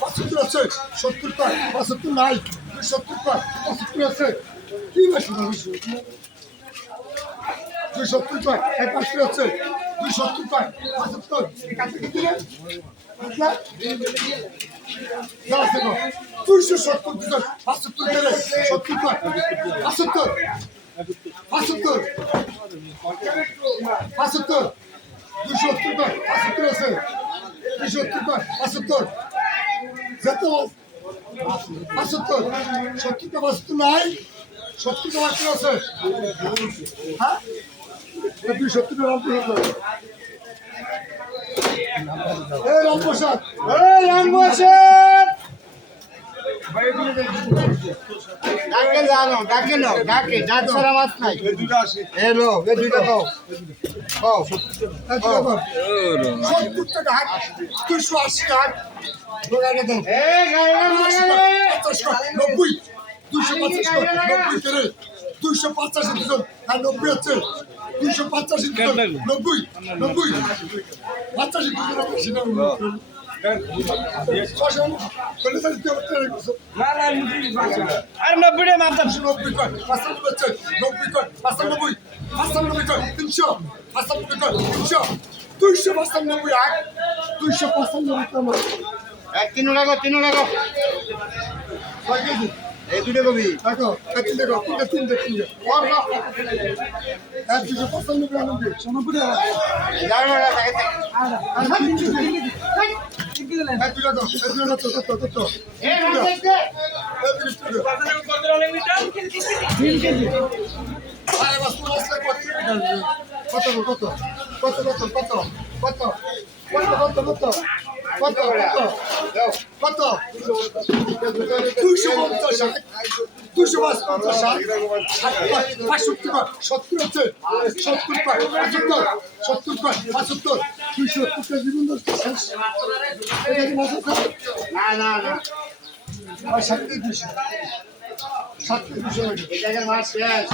পাঁচ 75 আছে 70 পাঁচ 75 নাই 270 পাঁচ 75 আছে কি বেশি 270 পাঁচ 500 আছে 270 পাঁচ 75 কাছে কি দিলে আচ্ছা দাও দেখো 270 75 দিলে 70 পাঁচ 75 75 75 270 পাঁচ 75 আছে 270 পাঁচ 75 যত 75 70 টা বস্তু নাই 70 টা বস্তু আছে হ্যাঁ 270 টা রামপ্রসাদ এই রামপ্রসাদ ডাকে জানো ডাকে নাও ডাকে ডাক ছাড়া মাছ নাই এলো এই দুইটা দাও দাও 70 টাকা হাট 280 হাট দোকানে দাও এই গায়না 90 250 90 করে 285 দুজন আর 90 আছে 285 দুজন 90 90 85 দুজন সেটা আর 90 মাত্র 90 কর 95 আছে 90 কর 95 95 কর 300 95 কর 300 295 আট 295 কর এক তিন টাকা কয় কেজি এই দুটো কবি দেখো তিন দেখো তিন এক 295 আনন্দ সোনাপুরে জানো না মাছ শেষ